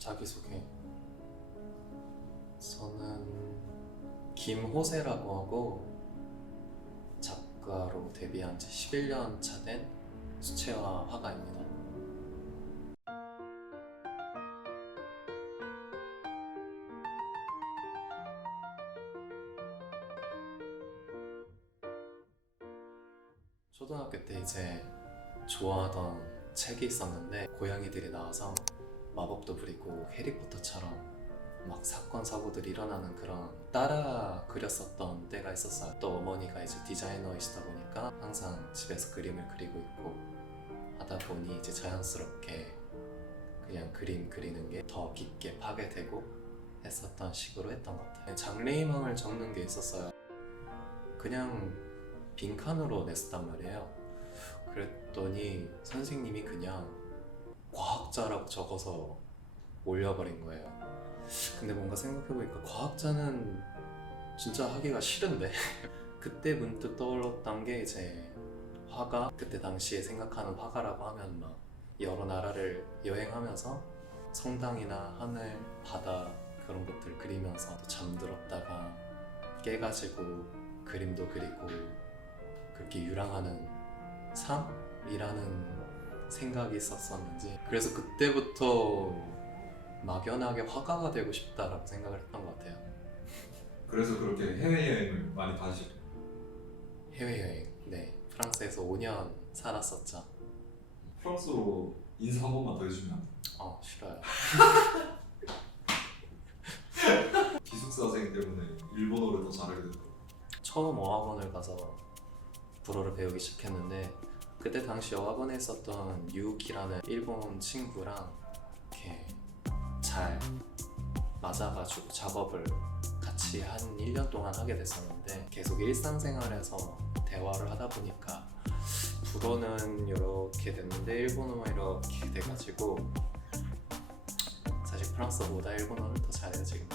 자기소개. 저는 김호세라고 하고 작가로 데뷔한 지 11년 차 된 수채화 화가입니다. 초등학교 때 이제 좋아하던 책이 있었는데 고양이들이 나와서 마법도 부리고 해리포터처럼 막 사건 사고들이 일어나는 그런 따라 그렸었던 때가 있었어요. 또 어머니가 이제 디자이너이시다 보니까 항상 집에서 그림을 그리고 있고 하다 보니 이제 자연스럽게 그냥 그림 그리는 게 더 깊게 파괴되고 했었던 식으로 했던 것 같아요. 장래희망을 적는 게 있었어요. 그냥 빈칸으로 냈었단 말이에요. 그랬더니 선생님이 그냥 과학자라고 적어서 올려버린 거예요. 근데 뭔가 생각해보니까 과학자는 진짜 하기가 싫은데 그때 문득 떠올랐던 게 이제 화가, 그때 당시에 생각하는 화가라고 하면 막 여러 나라를 여행하면서 성당이나 하늘, 바다 그런 것들 그리면서 잠들었다가 깨가지고 그림도 그리고 그렇게 유랑하는 삶이라는 생각이 있었었는지, 그래서 그때부터 막연하게 화가가 되고 싶다라고 생각을 했던 것 같아요. 그래서 그렇게 해외여행을 많이 다니시고. 해외여행, 네, 프랑스에서 5년 살았었죠. 프랑스로 인사 한 번만 더 해주면 안 돼요? 싫어요. 기숙사생 때문에 일본어를 더 잘하게 됐다고. 처음 어학원을 가서 불어를 배우기 시작했는데 그때 당시 어학원에 있었던 유우키라는 일본 친구랑 이렇게 잘 맞아가지고 작업을 같이 한 1년 동안 하게 됐었는데, 계속 일상생활에서 대화를 하다 보니까 불어는 이렇게 됐는데 일본어만 이렇게 돼가지고 사실 프랑스어보다 일본어를 더 잘해요 지금.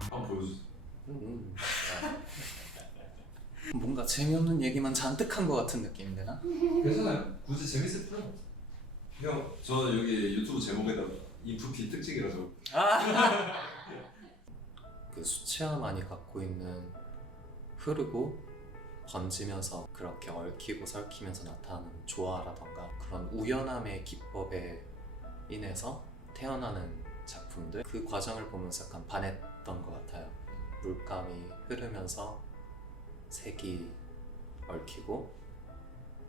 한번 보여주세요. 뭔가 재미없는 얘기만 잔뜩 한 것 같은 느낌이 드나? 괜찮아요. 굳이 재밌을 필요는 없어요. 형, 저 여기 유튜브 제목에다가 인프피 특징이라서. 그 수채화만이 갖고 있는 흐르고 번지면서 그렇게 얽히고 설키면서 나타나는 조화라던가 그런 우연함의 기법에 인해서 태어나는 작품들, 그 과정을 보면서 약간 반했던 것 같아요. 물감이 흐르면서 색이 얽히고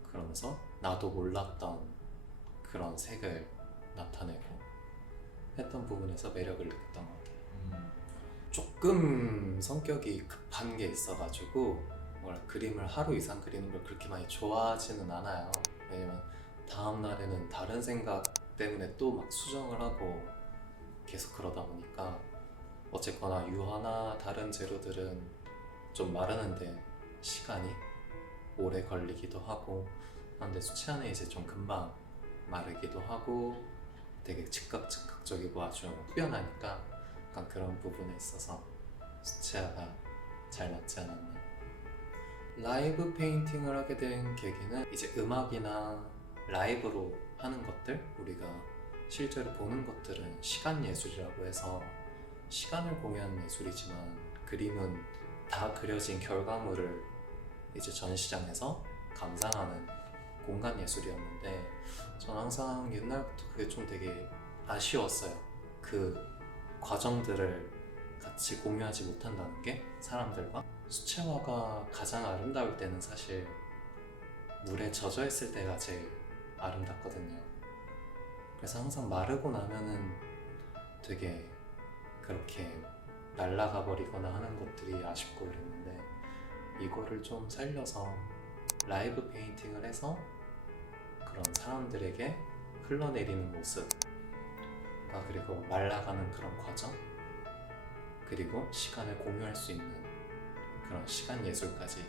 그러면서 나도 몰랐던 그런 색을 나타내고 했던 부분에서 매력을 느꼈던 것 같아요. 조금 성격이 급한 게 있어가지고 그림을 하루 이상 그리는 걸 그렇게 많이 좋아하지는 않아요. 왜냐면 다음 날에는 다른 생각 때문에 또 막 수정을 하고 계속 그러다 보니까, 어쨌거나 유화나 다른 재료들은 좀 마르는데 시간이 오래 걸리기도 하고 하는데 수채화는 이제 좀 금방 마르기도 하고 되게 즉각적이고 아주 흡연하니까 약간 그런 부분에 있어서 수채화가 잘 맞지 않았나. 라이브 페인팅을 하게 된 계기는 이제 음악이나 라이브로 하는 것들, 우리가 실제로 보는 것들은 시간 예술이라고 해서 시간을 공유하는 예술이지만 그림은 다 그려진 결과물을 이제 전시장에서 감상하는 공간 예술이었는데, 전 항상 옛날부터 그게 좀 되게 아쉬웠어요. 그 과정들을 같이 공유하지 못한다는 게 사람들과. 수채화가 가장 아름다울 때는 사실 물에 젖어 있을 때가 제일 아름답거든요. 그래서 항상 마르고 나면은 되게 그렇게 날아가 버리거나 하는 것들이 아쉽고 그랬는데, 이거를 좀 살려서 라이브 페인팅을 해서 그런 사람들에게 흘러내리는 모습, 그리고 말라가는 그런 과정, 그리고 시간을 공유할 수 있는 그런 시간 예술까지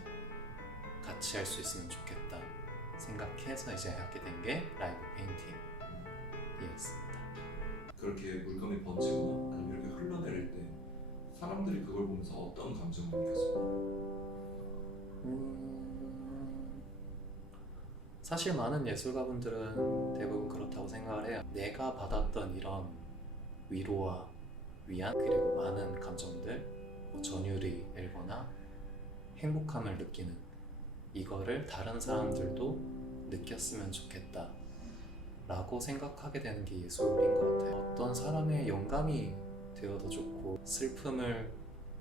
같이 할 수 있으면 좋겠다 생각해서 이제 하게 된 게 라이브 페인팅이었습니다. 그렇게 물감이 번지거나 아니면 이렇게 흘러내릴 때 사람들이 그걸 보면서 어떤 감정을 느꼈어요? 사실 많은 예술가분들은 대부분 그렇다고 생각을 해요. 내가 받았던 이런 위로와 위안 그리고 많은 감정들, 전율이 일거나 행복함을 느끼는 이거를 다른 사람들도 느꼈으면 좋겠다 라고 생각하게 되는 게 예술인 것 같아요. 어떤 사람의 영감이 되어도 좋고 슬픔을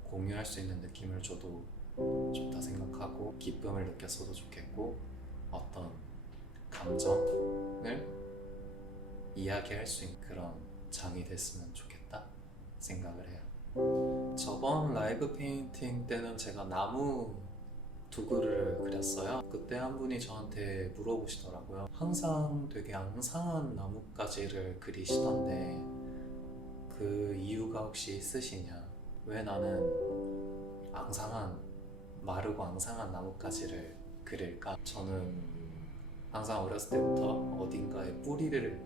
공유할 수 있는 느낌을 줘도 좋다 생각하고 기쁨을 느꼈어도 좋겠고 어떤 감정을 이야기할 수 있는 그런 장이 됐으면 좋겠다 생각을 해요. 저번 라이브 페인팅 때는 제가 나무 두구를 그렸어요. 그때 한 분이 저한테 물어보시더라고요. 항상 되게 앙상한 나뭇가지를 그리시던데 그 이유가 혹시 있으시냐? 왜 나는 마르고 앙상한 나뭇가지를 그릴까? 저는 항상 어렸을 때부터 어딘가에 뿌리를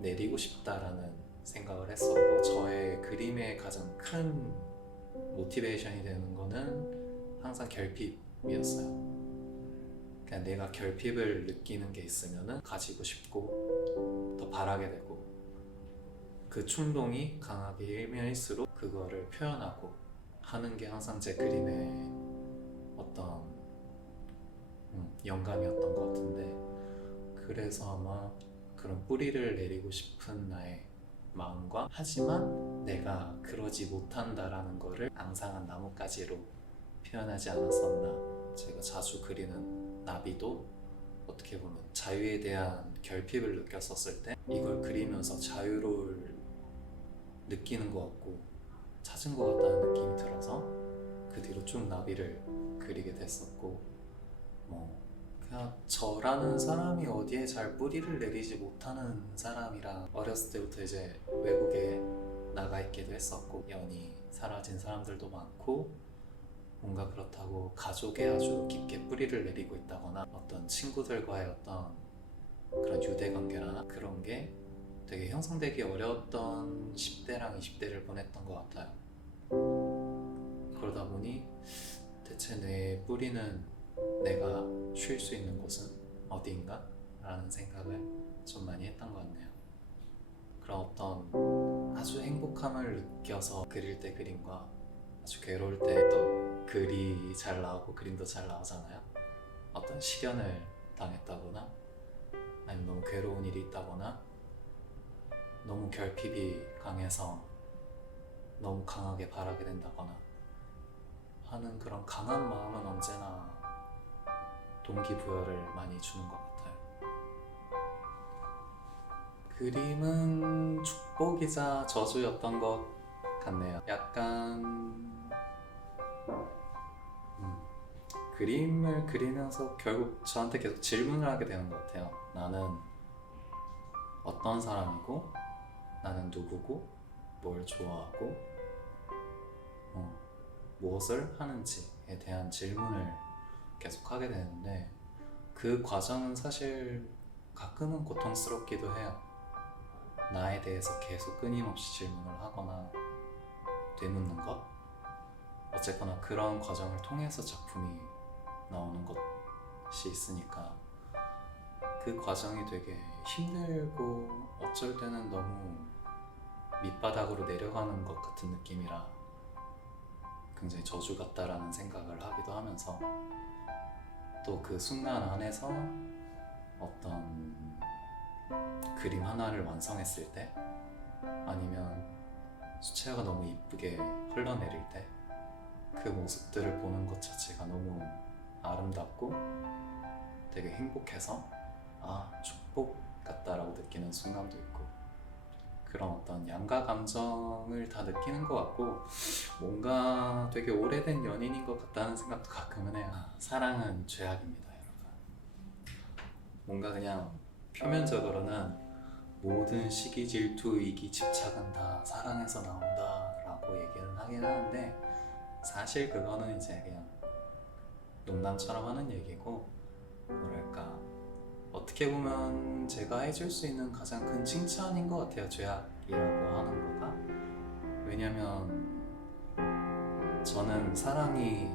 내리고 싶다라는 생각을 했었고 저의 그림의 가장 큰 모티베이션이 되는 거는 항상 결핍이었어요. 그냥 내가 결핍을 느끼는 게 있으면은 가지고 싶고 더 바라게 되고 그 충동이 강하게 일면일수록 그거를 표현하고 하는 게 항상 제 그림의 어떤 영감이었던 것 같은데 그래서 아마 그런 뿌리를 내리고 싶은 나의 마음과 하지만 내가 그러지 못한다라는 거를 앙상한 나뭇가지로 표현하지 않았었나. 제가 자주 그리는 나비도 어떻게 보면 자유에 대한 결핍을 느꼈었을 때 이걸 그리면서 자유를 느끼는 것 같고 찾은 것 같다는 느낌이 들어서 그 뒤로 쭉 나비를 그리게 됐었고 그냥 저라는 사람이 어디에 잘 뿌리를 내리지 못하는 사람이라 어렸을 때부터 이제 외국에 나가 있기도 했었고 연이 사라진 사람들도 많고 뭔가 그렇다고 가족에 아주 깊게 뿌리를 내리고 있다거나 어떤 친구들과의 어떤 그런 유대관계나 그런 게 되게 형성되기 어려웠던 10대랑 20대를 보냈던 것 같아요. 그러다 보니 대체 내 뿌리는 내가 쉴 수 있는 곳은 어디인가? 라는 생각을 좀 많이 했던 것 같네요. 그런 어떤 아주 행복함을 느껴서 그릴 때 그림과 아주 괴로울 때 또 글이 잘 나오고 그림도 잘 나오잖아요. 어떤 시련을 당했다거나 아니면 너무 괴로운 일이 있다거나 너무 결핍이 강해서 너무 강하게 바라게 된다거나 하는 그런 강한 마음은 언제나 동기부여를 많이 주는 것 같아요. 그림은 축복이자 저주였던 것 같네요. 약간 그림을 그리면서 결국 저한테 계속 질문을 하게 되는 것 같아요. 나는 어떤 사람이고 나는 누구고 뭘 좋아하고 무엇을 하는지에 대한 질문을 계속 하게 되는데 그 과정은 사실 가끔은 고통스럽기도 해요. 나에 대해서 계속 끊임없이 질문을 하거나 되묻는 것 어쨌거나 그런 과정을 통해서 작품이 나오는 것이 있으니까 그 과정이 되게 힘들고 어쩔 때는 너무 밑바닥으로 내려가는 것 같은 느낌이라 굉장히 저주 같다라는 생각을 하기도 하면서 또 그 순간 안에서 어떤 그림 하나를 완성했을 때 아니면 수채화가 너무 이쁘게 흘러내릴 때 그 모습들을 보는 것 자체가 너무 아름답고 되게 행복해서 축복 같다라고 느끼는 순간도 있고 그런 어떤 양가 감정을 다 느끼는 것 같고 뭔가 되게 오래된 연인인 것 같다는 생각도 가끔은 해요. 사랑은 죄악입니다, 여러분. 뭔가 그냥 표면적으로는 모든 시기, 질투, 이기, 집착은 다 사랑에서 나온다라고 얘기는 하긴 하는데 사실 그거는 이제 그냥 농담처럼 하는 얘기고 뭐랄까 어떻게 보면 제가 해줄 수 있는 가장 큰 칭찬인 것 같아요. 죄악이라고 하는 거가. 왜냐면 저는 사랑이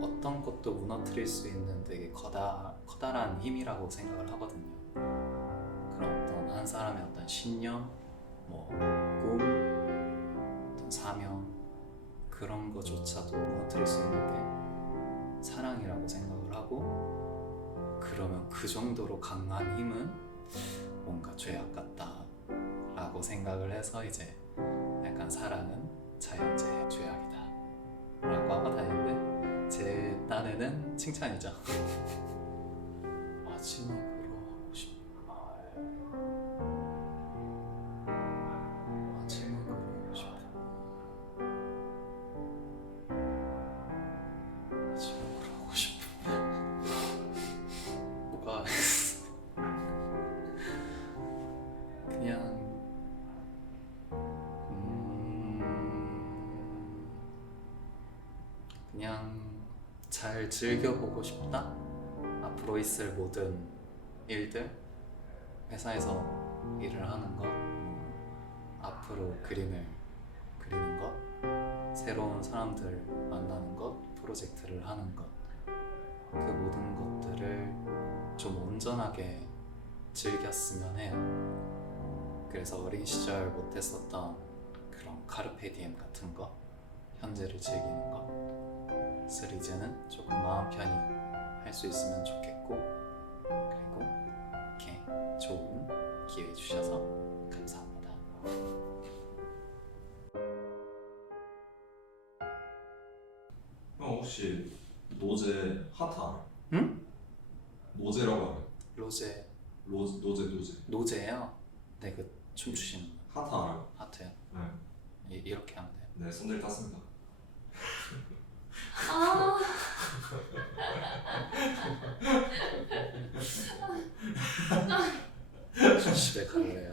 어떤 것도 무너뜨릴 수 있는 되게 커다란 힘이라고 생각을 하거든요. 그런 어떤 한 사람의 어떤 신념, 꿈, 사명 그런 거조차도 무너뜨릴 수 있는 게 사랑이라고 생각을 하고, 그러면 그 정도로 강한 힘은 뭔가 죄악 같다 라고 생각을 해서 이제 약간 사랑은 자연재해 죄악이다 라고 하고 다니는데, 제 딴에는 칭찬이죠. 마지막으로 하고 싶은 말, 마지막으로 하고 싶은 말, 마지막으로 하고 싶은 말 뭐가 그냥 그냥 잘 즐겨보고 싶다. 앞으로 있을 모든 일들, 회사에서 일을 하는 것, 앞으로 그림을 그리는 것, 새로운 사람들 만나는 것, 프로젝트를 하는 것, 그 모든 것들을 좀 온전하게 즐겼으면 해요. 그래서 어린 시절 못했었던 그런 카르페 디엠 같은 거, 현재를 즐기는 것, 시리즈는 조금 마음 편히 할 수 있으면 좋겠고, 그리고 이렇게 좋은 기회 주셔서 감사합니다. 형 혹시 노제 하트 알아? 응? 노제라고 알아? 로제 노제 노제예요? 네, 그 춤추시는 분. 하트 알아요? 하트요? 네. 이렇게 하면 돼요. 네, 손질 땄습니다. 아, 집에 갈래요.